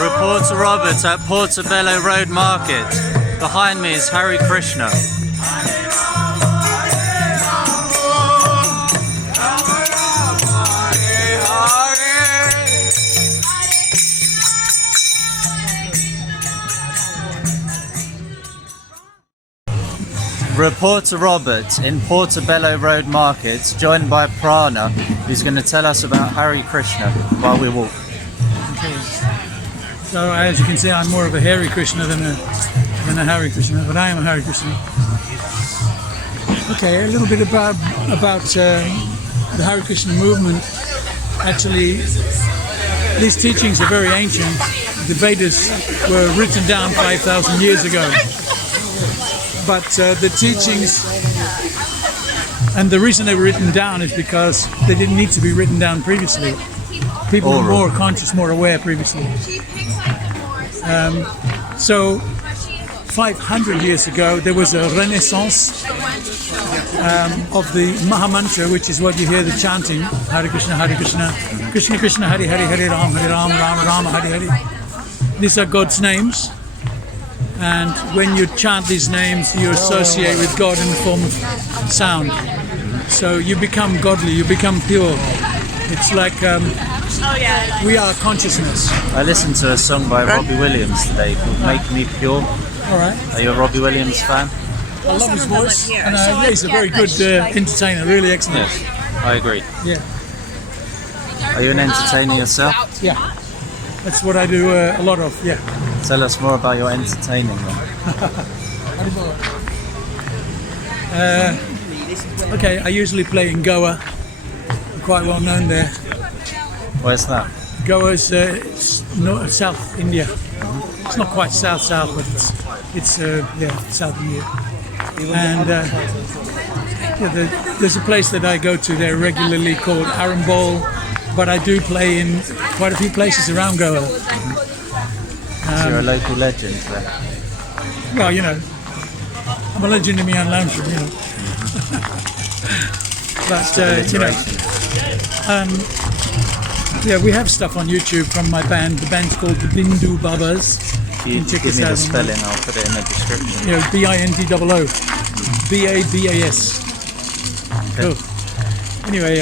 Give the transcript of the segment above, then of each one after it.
Reporter Robert at Portobello Road Market. Behind me is Hare Krishna. Reporter Robert in Portobello Road Market, joined by Prana, who's going to tell us about Hare Krishna while we walk. Okay. So as you can see, I'm more of a Hare Krishna than a Hare Krishna, but I am a Hare Krishna. Okay, a little bit about the Hare Krishna movement. Actually, these teachings are very ancient. The Vedas were written down 5,000 years ago. But the teachings, and the reason they were written down is because they didn't need to be written down previously. People were more conscious, more aware previously. So 500 years ago, there was a renaissance of the Mahamantra, which is what you hear the chanting, Hare Krishna, Krishna Krishna, Hare Hare, Hare Ram, Rama Rama, Hare Hare. These are God's names. And when you chant these names, you associate with God in the form of sound. So you become godly, you become pure. It's like we are consciousness. I listened to a song by Robbie Williams today called Make Me Pure. All right. Are you a Robbie Williams fan? I love his voice. And yeah, he's a very good entertainer, really excellent. Yes, I agree. Yeah. Are you an entertainer yourself? Yeah. That's what I do a lot of, yeah. Tell us more about your entertaining then. Okay, I usually play in Goa. I'm quite well known there. Where's that? Goa is South India. It's not quite south, but it's South India. And there's a place that I go to there regularly called Arambol, but I do play in quite a few places around Goa. So you're a local legend then? Well, you know, I'm a legend in my own lounge room, you know. But, you know, yeah, we have stuff on YouTube from my band. The band's called the Bindoo Babas. You can give me the spelling, I'll put it in the description. You know, B-I-N-D-O-O. B-A-B-A-S. Okay. Cool. Anyway,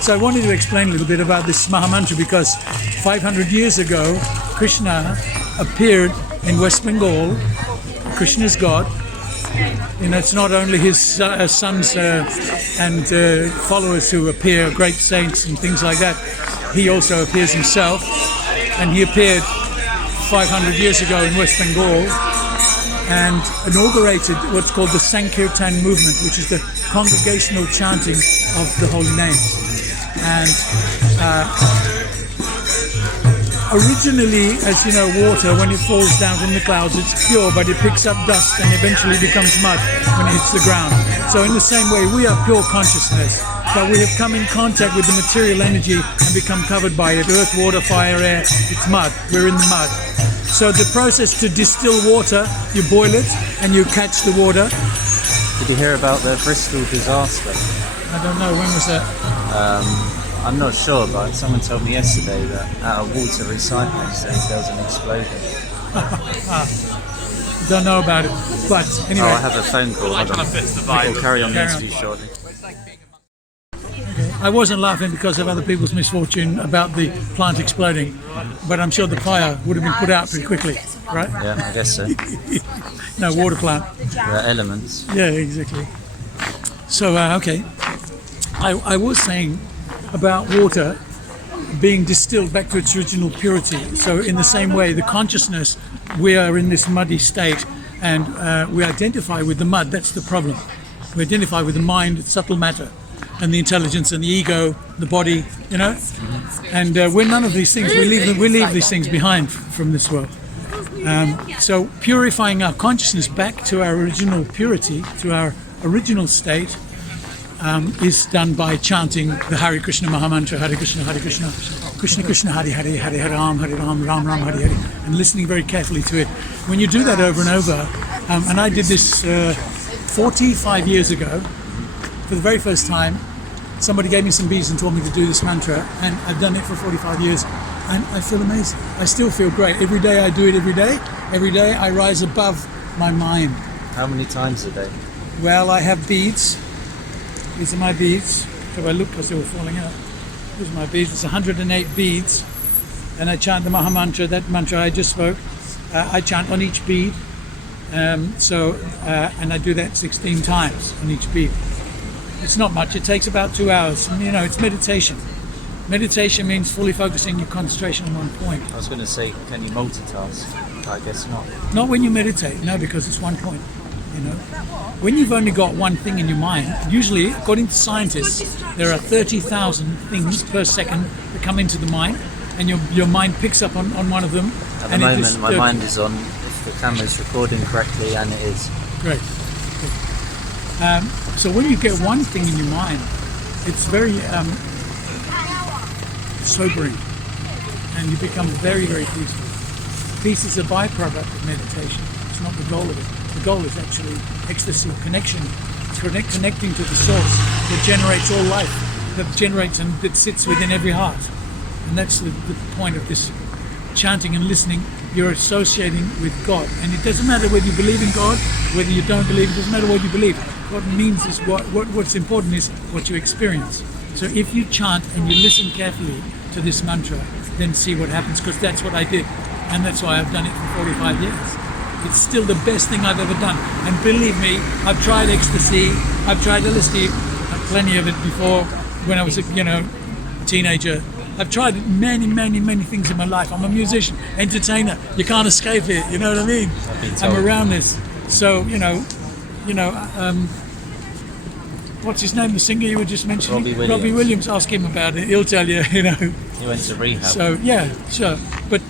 so I wanted to explain a little bit about this Mahamantra because 500 years ago, Krishna appeared in West Bengal. Krishna is God. You know, it's not only his sons and followers who appear, great saints and things like that. He also appears himself, and he appeared 500 years ago in West Bengal and inaugurated what's called the Sankirtan movement, which is the congregational chanting of the holy names. And originally, as you know, water, when it falls down from the clouds, it's pure, but it picks up dust and eventually becomes mud when it hits the ground. So in the same way, we are pure consciousness, but we have come in contact with the material energy and become covered by it. Earth, water, fire, air, it's mud. We're in the mud. So the process to distill water, you boil it and you catch the water. Did you hear about the Bristol disaster? I don't know, when was that? I'm not sure, but someone told me yesterday that at a water recycling station there was an explosion. Don't know about it, but anyway. Oh, I have a phone call. We'll carry on the interview shortly. I wasn't laughing because of other people's misfortune about the plant exploding, but I'm sure the fire would have been put out pretty quickly, right? Yeah, I guess so. No, water plant. The elements. Yeah, exactly. So, okay. I was saying about water being distilled back to its original purity. So in the same way, the consciousness, we are in this muddy state and we identify with the mud. That's the problem. We identify with the mind, subtle matter, and the intelligence and the ego, the body, you know. And we're none of these things. We leave these things behind from this world. So purifying our consciousness back to our original purity, to our original state, is done by chanting the Hare Krishna Mahamantra, Hare Krishna, Krishna Krishna, Hare Hare, Hare Ram, Ram Ram, Hare Hare, and listening very carefully to it. When you do that over and over, and I did this 45 years ago, for the very first time, somebody gave me some beads and told me to do this mantra, and I've done it for 45 years, and I feel amazing. I still feel great. Every day I do it every day. Every day I rise above my mind. How many times a day? Well, I have beads. These are my beads. So I look because they were falling out. These are my beads. It's 108 beads. And I chant the Maha Mantra, that mantra I just spoke. I chant on each bead. And I do that 16 times on each bead. It's not much. It takes about 2 hours. And, it's meditation. Meditation means fully focusing your concentration on one point. I was going to say, can you multitask? I guess not. Not when you meditate, no, because it's one point. When you've only got one thing in your mind, usually, according to scientists, there are 30,000 things per second that come into the mind, and your mind picks up on one of them. At the moment, my mind is on if the camera's recording correctly, and it is. Great. So when you get one thing in your mind, it's very sobering, and you become very, very peaceful. Peace is a byproduct of meditation. It's not the goal of it. The goal is actually ecstasy, connection. It's connecting to the source that generates all life, that generates and that sits within every heart. And that's the point of this chanting and listening. You're associating with God. And it doesn't matter whether you believe in God, whether you don't believe, it doesn't matter what you believe. What it means is what's important is what you experience. So if you chant and you listen carefully to this mantra, then see what happens, because that's what I did. And that's why I've done it for 45 years. It's still the best thing I've ever done. And believe me, I've tried ecstasy, I've tried LSD, plenty of it before when I was a teenager. I've tried many, many, many things in my life. I'm a musician, entertainer. You can't escape it, you know what I mean? I'm around this. So, what's his name, the singer you were just mentioning? Robbie Williams. Robbie Williams, ask him about it. He'll tell you, He went to rehab. So, yeah, sure. But,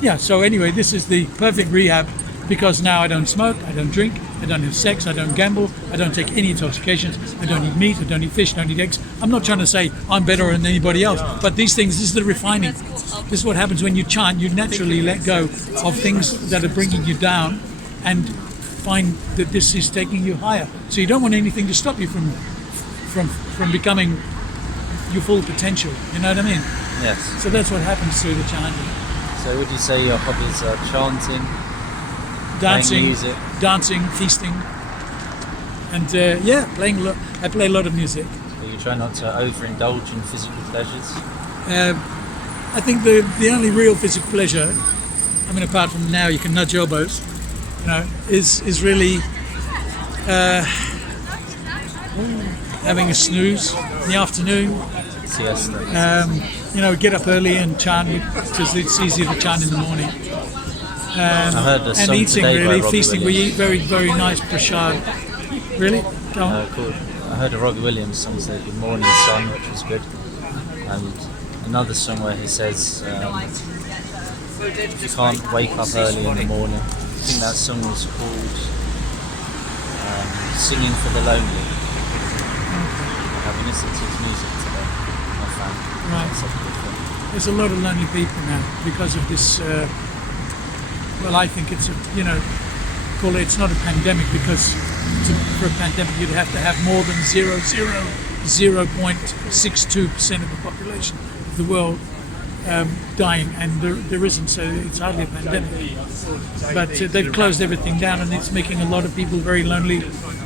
yeah, so anyway, this is the perfect rehab, because now I don't smoke, I don't drink, I don't have sex, I don't gamble, I don't take any intoxications, I don't eat meat, I don't eat fish, I don't eat eggs. I'm not trying to say I'm better than anybody else, but these things, this is the refining. This is what happens when you chant. You naturally let go of things that are bringing you down and find that this is taking you higher. So you don't want anything to stop you from becoming your full potential, you know what I mean? Yes. So that's what happens through the chanting. So would you say your hobbies are chanting, Dancing, music? dancing, feasting, and I play a lot of music. So you try not to overindulge in physical pleasures? I think the only real physical pleasure, I mean, apart from now you can nudge elbows, is really having a snooze in the afternoon. Siesta. Get up early and chant, because it's easier to chant in the morning. I heard a song and eating, today by really, Robbie feasting. We Williams. eat very, very nice prasad. Really? Go on. Cool. I heard a Robbie Williams song say "Good Morning Sun," which was good, and another song where he says you can't wake up early in the morning. I think that song was called "Singing for the Lonely." I've been listening to his music today. My fan. Right. It's a good thing. There's a lot of lonely people now because of this. I think it's it's not a pandemic, because for a pandemic you'd have to have more than 0.62% of the population of the world dying, and there isn't, so it's hardly a pandemic. But they've closed everything down, and it's making a lot of people very lonely.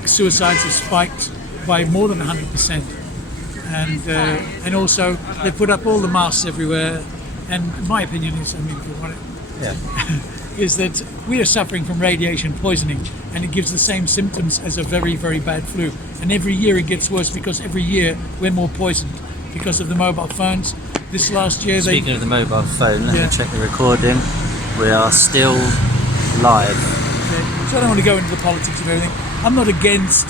Suicides have spiked by more than 100%, and also they put up all the masks everywhere. And my opinion is, if you want it, is that we are suffering from radiation poisoning, and it gives the same symptoms as a very, very bad flu. And every year it gets worse, because every year we're more poisoned because of the mobile phones. This last year, Speaking of the mobile phone, let me check the recording. We are still live. Okay. So I don't want to go into the politics of everything. I'm not against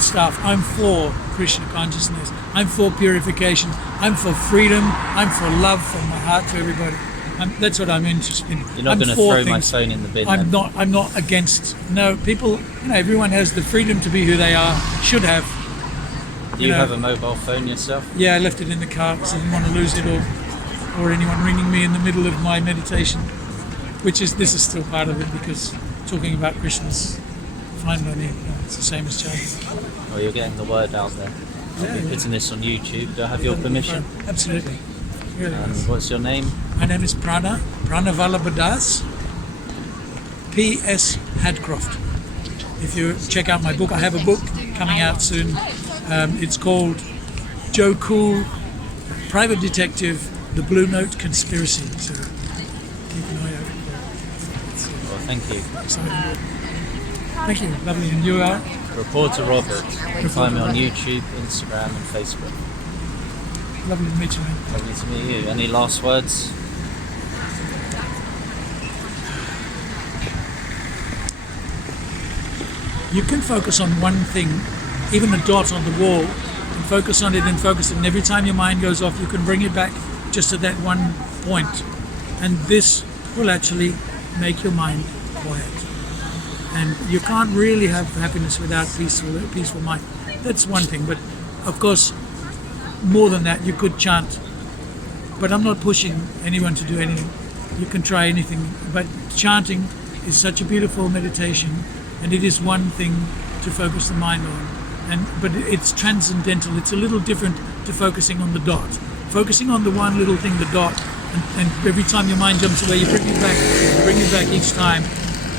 stuff. I'm for Krishna consciousness. I'm for purification. I'm for freedom. I'm for love from my heart to everybody. That's what I'm interested in. You're not going to throw my phone in the bin. I'm not against. No, people. Everyone has the freedom to be who they are. Should have. Do you have a mobile phone yourself? Yeah, I left it in the car because I didn't want to lose it, or anyone ringing me in the middle of my meditation. This is still part of it, because talking about Krishna's fine by me. It's the same as chanting. Well, you're getting the word out there. I'll be putting this on YouTube. Do I have your permission? Absolutely. Really And nice. what's your name? My name is Prana Badas, P.S. Hadcroft. If you check out my book, I have a book coming out soon. It's called Joe Cool, Private Detective, The Blue Note Conspiracy. So keep an eye out. Well, thank you. Exciting. Thank you. Lovely. And you are? Reporter Robert. You can find me on YouTube, Instagram, and Facebook. Lovely to meet you, man. Lovely to meet you. Any last words? You can focus on one thing, even a dot on the wall, and focus on it and focus it. And every time your mind goes off, you can bring it back just to that one point. And this will actually make your mind quiet. And you can't really have happiness without a peaceful mind. That's one thing. But of course, more than that, you could chant. But I'm not pushing anyone to do anything. You can try anything. But chanting is such a beautiful meditation, and it is one thing to focus the mind on. But it's transcendental. It's a little different to focusing on the dot. Focusing on the one little thing, the dot, and every time your mind jumps away, you bring it back each time.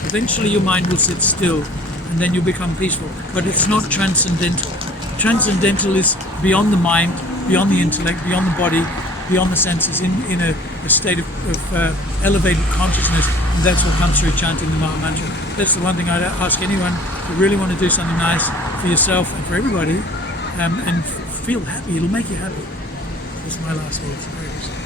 Eventually your mind will sit still, and then you become peaceful. But it's not transcendental. Transcendental is beyond the mind, beyond the intellect, beyond the body, beyond the senses, in a state of elevated consciousness. And that's what comes through chanting the Maha Mantra. That's the one thing I'd ask anyone who really want to do something nice for yourself and for everybody, and feel happy. It'll make you happy. That's my last words.